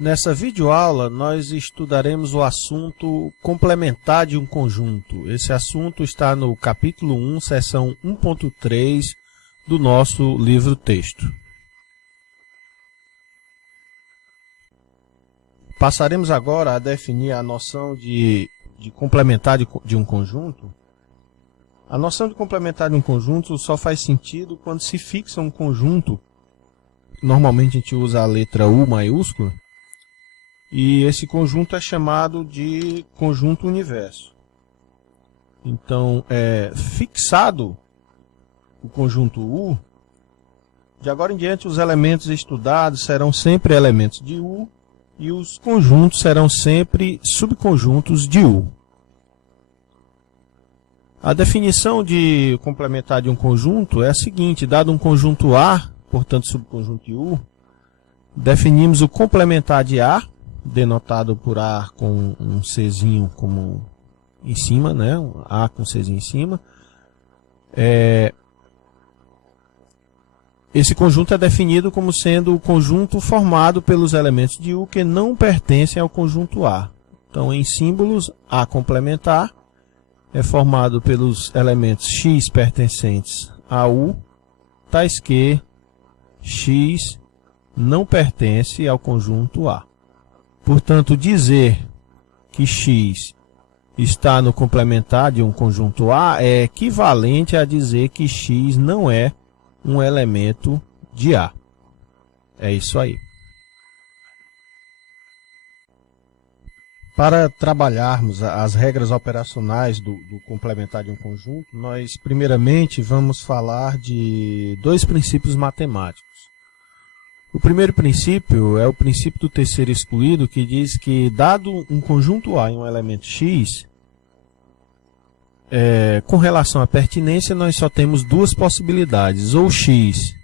Nessa videoaula, nós estudaremos o assunto complementar de um conjunto. Esse assunto está no capítulo 1, seção 1.3 do nosso livro-texto. Passaremos agora a definir a noção de complementar de um conjunto. A noção de complementar de um conjunto só faz sentido quando se fixa um conjunto. Normalmente a gente usa a letra U maiúscula. E esse conjunto é chamado de conjunto universo. Então, fixado o conjunto U, de agora em diante os elementos estudados serão sempre elementos de U e os conjuntos serão sempre subconjuntos de U. A definição de complementar de um conjunto é a seguinte: dado um conjunto A, portanto subconjunto de U, definimos o complementar de A, denotado por A com um Czinho como em cima, né? A com Czinho em cima. Esse conjunto é definido como sendo o conjunto formado pelos elementos de U que não pertencem ao conjunto A. Então, em símbolos, A complementar é formado pelos elementos X pertencentes a U, tais que X não pertence ao conjunto A. Portanto, dizer que X está no complementar de um conjunto A é equivalente a dizer que X não é um elemento de A. É isso aí. Para trabalharmos as regras operacionais do complementar de um conjunto, nós primeiramente vamos falar de dois princípios matemáticos. O primeiro princípio é o princípio do terceiro excluído, que diz que, dado um conjunto A em um elemento X, com relação à pertinência, nós só temos duas possibilidades. Ou X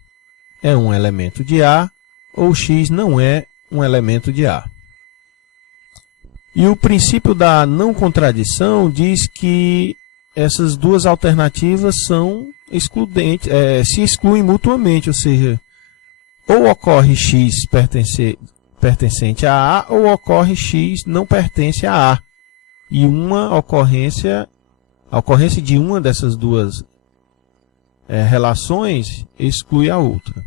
é um elemento de A, ou X não é um elemento de A. E o princípio da não contradição diz que essas duas alternativas são excludentes, se excluem mutuamente, ou seja, ou ocorre X pertencente a A, ou ocorre X não pertence a A. E a ocorrência de uma dessas duas relações exclui a outra.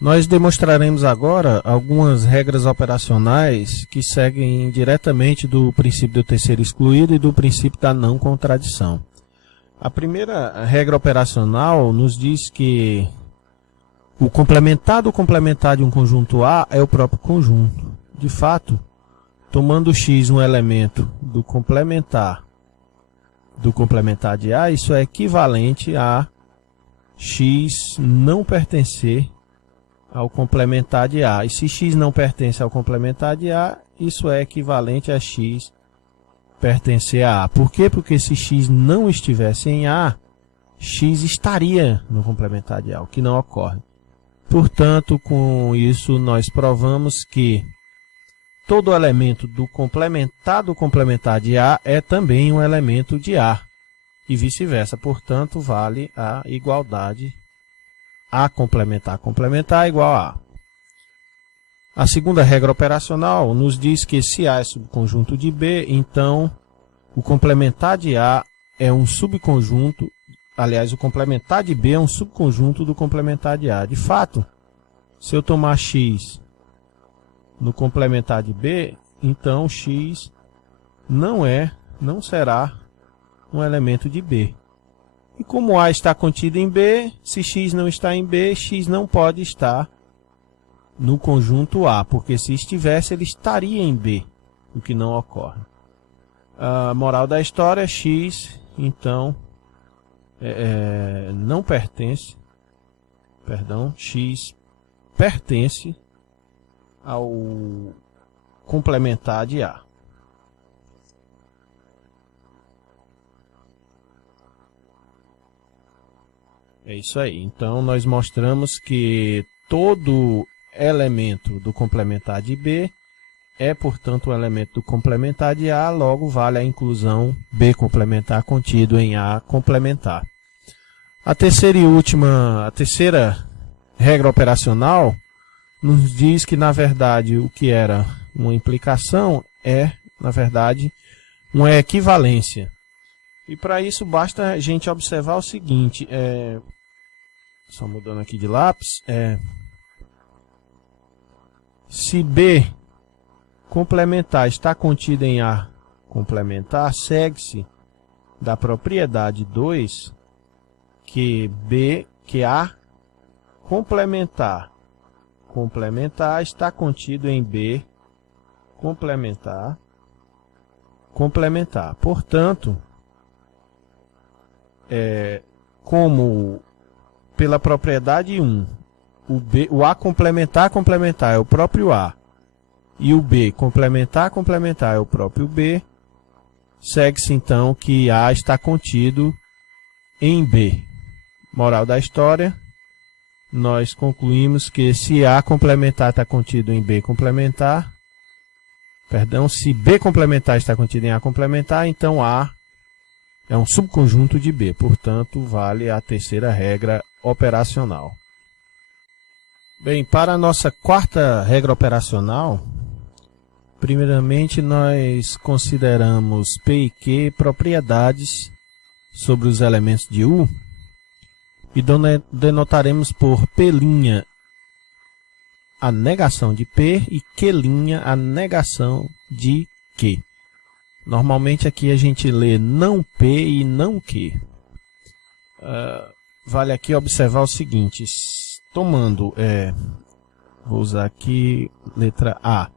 Nós demonstraremos agora algumas regras operacionais que seguem diretamente do princípio do terceiro excluído e do princípio da não contradição. A primeira regra operacional nos diz que o complementar do complementar de um conjunto A é o próprio conjunto. De fato, tomando X um elemento do complementar de A, isso é equivalente a X não pertencer ao complementar de A. E se X não pertence ao complementar de A, isso é equivalente a X pertencer a A. Por quê? Porque se X não estivesse em A, X estaria no complementar de A, o que não ocorre. Portanto, com isso, nós provamos que todo elemento do complementar de A é também um elemento de A, e vice-versa. Portanto, vale a igualdade A complementar igual a A. A segunda regra operacional nos diz que se A é subconjunto de B, então o complementar de A é um subconjunto, aliás, o complementar de B é um subconjunto do complementar de A. De fato, se eu tomar X no complementar de B, então X não será um elemento de B. E como A está contido em B, se X não está em B, X não pode estar no conjunto A, porque se estivesse, ele estaria em B, o que não ocorre. A moral da história, X, então, não pertence, X pertence ao complementar de A. É isso aí. Então, nós mostramos que todo elemento do complementar de B é, portanto, um elemento do complementar de A, logo vale a inclusão B complementar contido em A complementar. A terceira regra operacional nos diz que, na verdade, o que era uma implicação é, na verdade, uma equivalência. E para isso basta a gente observar o seguinte, só mudando aqui de lápis, se B complementar está contido em A complementar, segue-se da propriedade 2 que A complementar está contido em B complementar. Portanto, como pela propriedade 1, o A complementar é o próprio A, e o B complementar é o próprio B, segue-se então que A está contido em B. Moral da história, nós concluímos que se A complementar está contido em B complementar, se B complementar está contido em A complementar, então A é um subconjunto de B, portanto, vale a terceira regra operacional. Bem, para a nossa quarta regra operacional, primeiramente nós consideramos P e Q propriedades sobre os elementos de U e denotaremos por P' a negação de P e Q' a negação de Q. Normalmente aqui a gente lê não P e não Q. Vale aqui observar o seguinte, tomando, vou usar aqui letra A,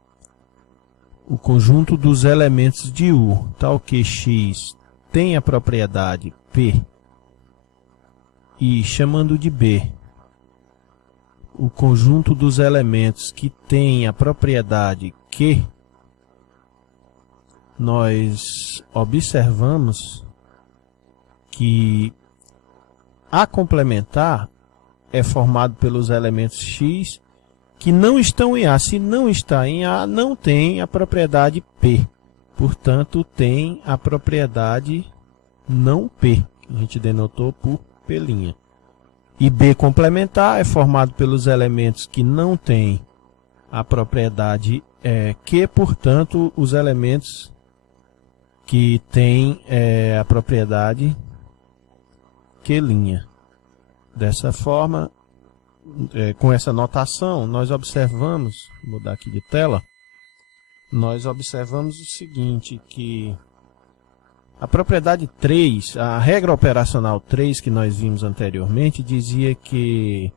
o conjunto dos elementos de U, tal que X tem a propriedade P, e chamando de B, o conjunto dos elementos que tem a propriedade Q, nós observamos que A complementar é formado pelos elementos X que não estão em A. Se não está em A, não tem a propriedade P. Portanto, tem a propriedade não P, que a gente denotou por P'. E B complementar é formado pelos elementos que não têm a propriedade Q, portanto, os elementos que têm a propriedade Q'. Dessa forma, com essa notação, nós observamos, vou mudar aqui de tela, nós observamos o seguinte, que a propriedade 3, a regra operacional 3 que nós vimos anteriormente, dizia que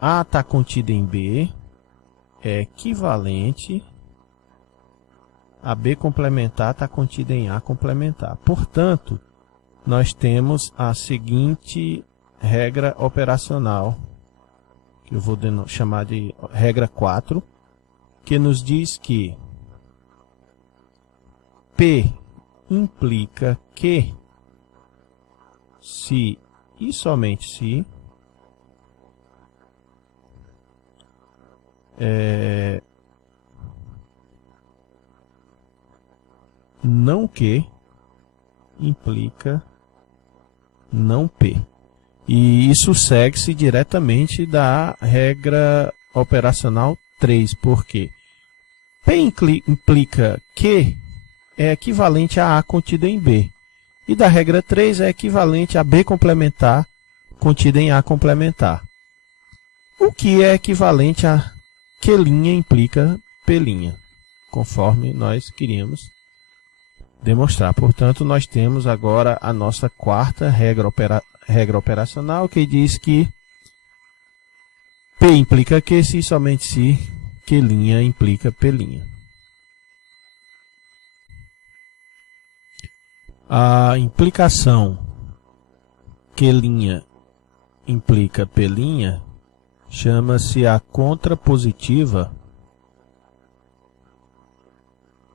A está contido em B é equivalente a B complementar está contida em A complementar. Portanto, nós temos a seguinte regra operacional, que eu vou chamar de regra 4, que nos diz que P implica que, se e somente se, não que implica não P. E isso segue-se diretamente da regra operacional 3, porque P implica que é equivalente a A contida em B. E da regra 3 é equivalente a B complementar contida em A complementar. O que é equivalente a Q' implica P', conforme nós queríamos demonstrar. Portanto, nós temos agora a nossa quarta regra operacional, que diz que P implica Q se somente se Q' implica P'. A implicação Q' implica P' chama-se a contrapositiva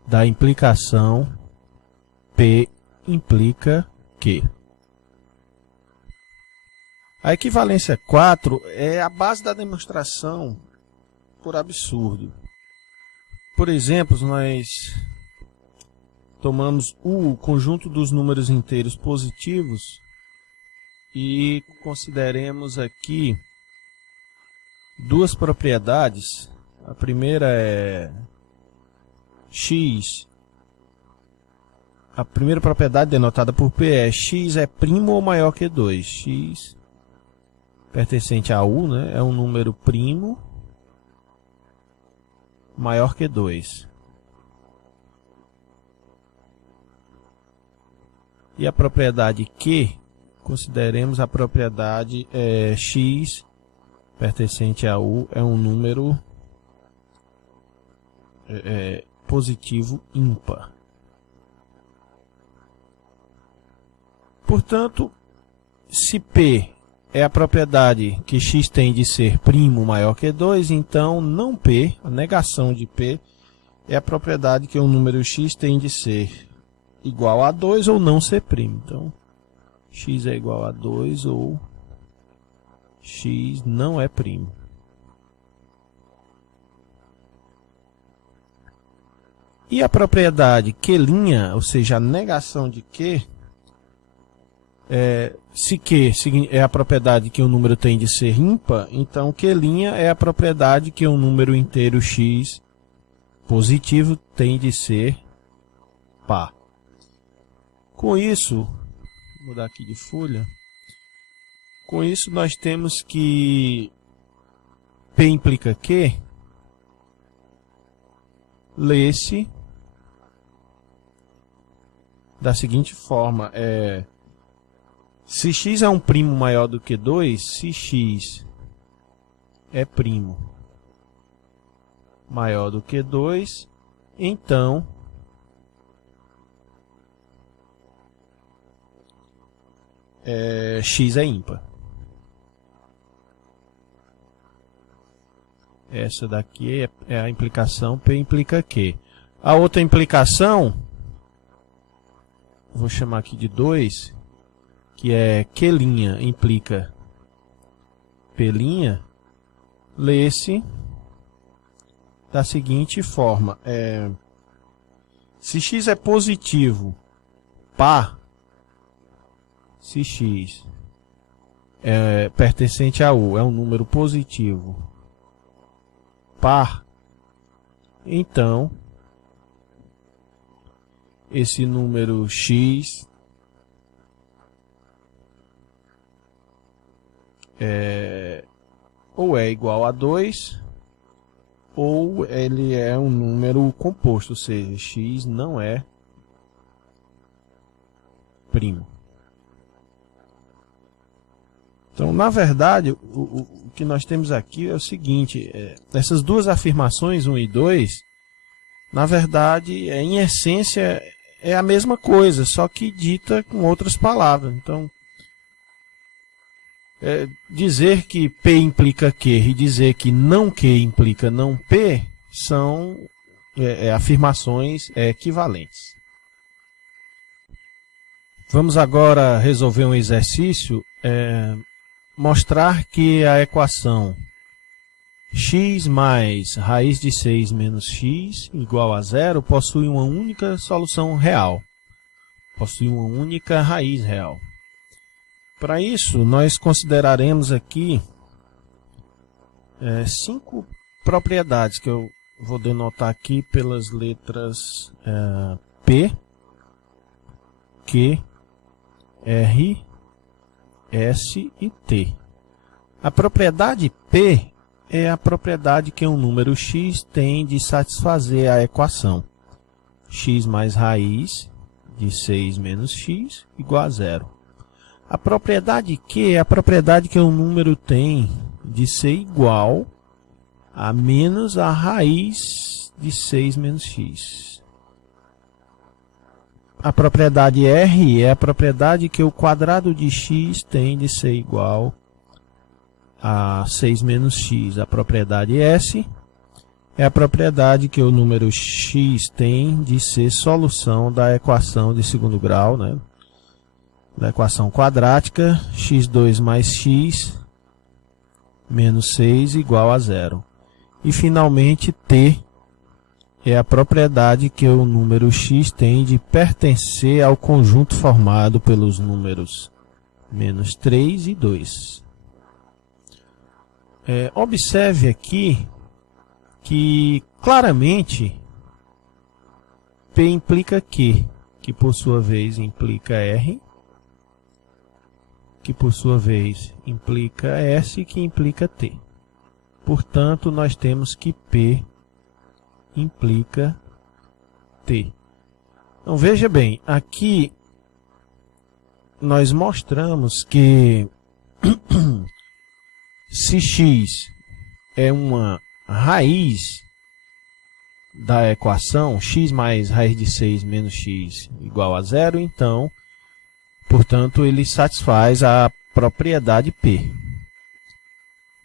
da implicação P implica Q. A equivalência 4 é a base da demonstração por absurdo. Por exemplo, nós tomamos o conjunto dos números inteiros positivos e consideremos aqui duas propriedades. A primeira é x. A primeira propriedade denotada por P é x é primo ou maior que 2. X pertencente a U, né, é um número primo maior que 2. E a propriedade Q, consideremos a propriedade x pertencente a U é um número positivo ímpar. Portanto, se P é a propriedade que x tem de ser primo maior que 2, então não P, a negação de P, é a propriedade que o número x tem de ser igual a 2 ou não ser primo. Então, x é igual a 2 ou x não é primo. E a propriedade Q', ou seja, a negação de Q, se Q é a propriedade que o número tem de ser ímpar, então Q' é a propriedade que o número inteiro x positivo tem de ser par. Com isso, vou mudar aqui de folha. Com isso nós temos que P implica Q lê-se da seguinte forma: se x é um primo maior do que 2, se x é primo maior do que 2, então x é ímpar. Essa daqui é a implicação P implica Q. A outra implicação, vou chamar aqui de 2, que é Q' implica P', lê-se da seguinte forma: se x é positivo par, se x é pertencente a U, é um número positivo par, então esse número x ou é igual a 2 ou ele é um número composto, ou seja, x não é primo. Então, na verdade, o que nós temos aqui é o seguinte: essas duas afirmações, 1 e 2, na verdade, em essência, é a mesma coisa, só que dita com outras palavras. Então, dizer que P implica Q e dizer que não Q implica não P são afirmações equivalentes. Vamos agora resolver um exercício, mostrar que a equação x mais raiz de 6 menos x igual a 0 possui uma única solução real, possui uma única raiz real. Para isso, nós consideraremos aqui 5 propriedades que eu vou denotar aqui pelas letras P, Q, R, S e T. A propriedade P é a propriedade que um número x tem de satisfazer a equação x mais raiz de 6 menos x igual a 0. A propriedade Q é a propriedade que um número tem de ser igual a menos a raiz de 6 menos x. A propriedade R é a propriedade que o quadrado de x tem de ser igual a 6 menos x. A propriedade S é a propriedade que o número x tem de ser solução da equação de segundo grau, né? Da equação quadrática x2 mais x menos 6 igual a 0. E finalmente T é a propriedade que o número x tem de pertencer ao conjunto formado pelos números menos 3 e 2. Observe aqui que claramente P implica Q, que por sua vez implica R, que por sua vez implica S, que implica T. Portanto, nós temos que P implica T. Então, veja bem, aqui nós mostramos que se x é uma raiz da equação, x mais raiz de 6 menos x igual a zero, então, portanto, ele satisfaz a propriedade P.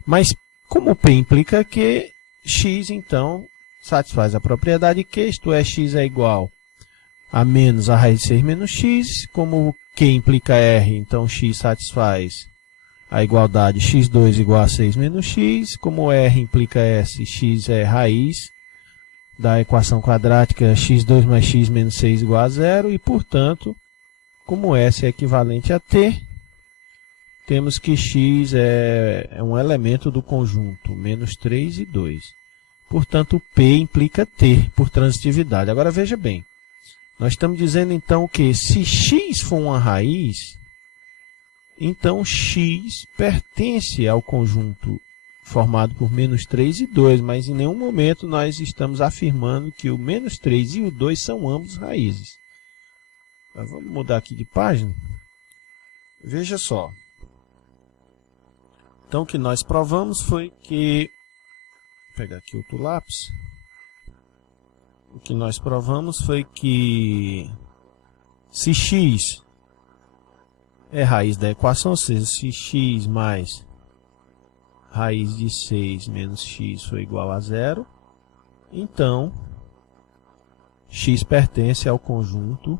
Mas, como P implica que x, então, satisfaz a propriedade Q, isto é, x é igual a menos a raiz de 6 menos x, como Q implica R, então x satisfaz a igualdade x2 igual a 6 menos x, como R implica S, x é raiz da equação quadrática x2 mais x menos 6 igual a zero, e, portanto, como S é equivalente a T, temos que x é um elemento do conjunto menos 3 e 2. Portanto, P implica T, por transitividade. Agora, veja bem, nós estamos dizendo, então, que se x for uma raiz, então x pertence ao conjunto formado por menos 3 e 2, mas em nenhum momento nós estamos afirmando que o menos 3 e o 2 são ambos raízes. Mas vamos mudar aqui de página. Veja só. Então, o que nós provamos foi que... Vou pegar aqui outro lápis. O que nós provamos foi que se x é raiz da equação, ou seja, se x mais raiz de 6 menos x for igual a zero, então x pertence ao conjunto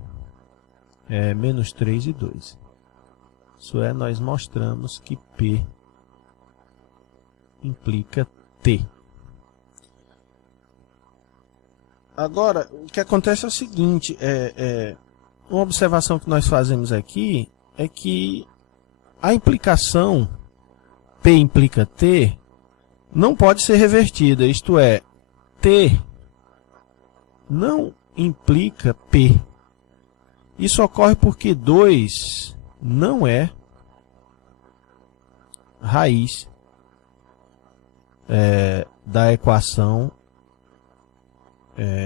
menos 3 e 2. Isso é, nós mostramos que P implica T. Agora, o que acontece é o seguinte, uma observação que nós fazemos aqui é que a implicação P implica T não pode ser revertida, isto é, T não implica P. Isso ocorre porque 2 não é raiz da equação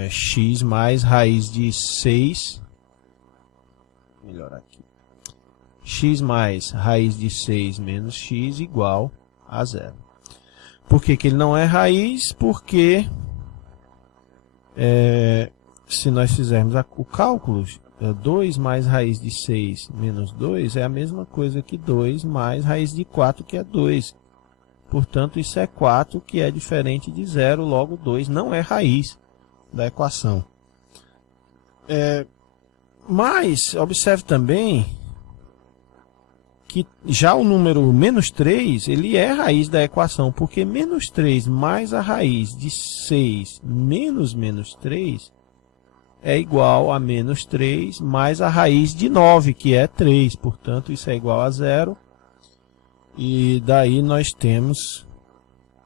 x mais raiz de 6, melhor aqui, x mais raiz de 6 menos x igual a zero. Por que que ele não é raiz? Porque se nós fizermos o cálculo, 2 mais raiz de 6 menos 2 é a mesma coisa que 2 mais raiz de 4, que é 2. Portanto, isso é 4, que é diferente de zero, logo 2 não é raiz da equação. Mas, observe também que já o número menos 3, ele é raiz da equação, porque menos 3 mais a raiz de 6 menos menos 3 é igual a menos 3 mais a raiz de 9, que é 3. Portanto, isso é igual a zero. E daí nós temos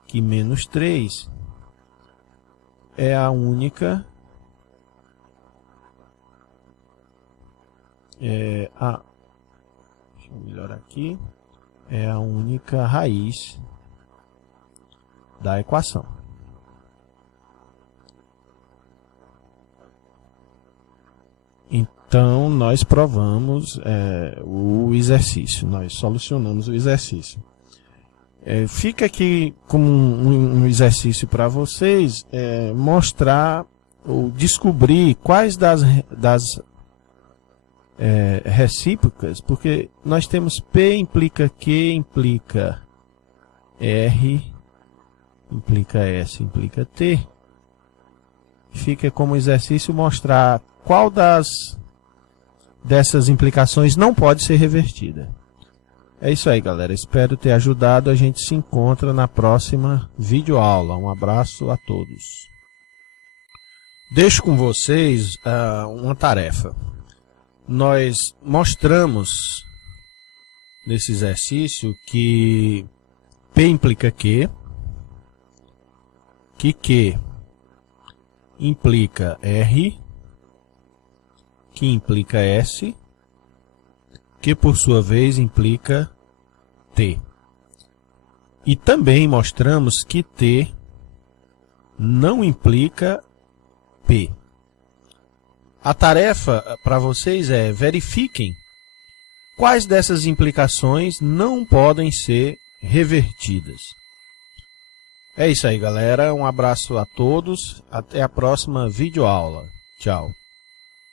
que menos 3 é a única deixa eu melhorar aqui, é a única raiz da equação. Então, nós provamos o exercício, nós solucionamos o exercício. Fica aqui como um exercício para vocês mostrar ou descobrir quais das recíprocas, porque nós temos P implica Q, implica R, implica S, implica T. Fica como exercício mostrar qual dessas implicações não pode ser revertida. É isso aí, galera. Espero ter ajudado. A gente se encontra na próxima videoaula. Um abraço a todos. Deixo com vocês uma tarefa. Nós mostramos nesse exercício que P implica Q, que Q implica R, que implica S, que por sua vez implica T. E também mostramos que T não implica P. A tarefa para vocês é verifiquem quais dessas implicações não podem ser revertidas. É isso aí, galera. Um abraço a todos. Até a próxima videoaula. Tchau.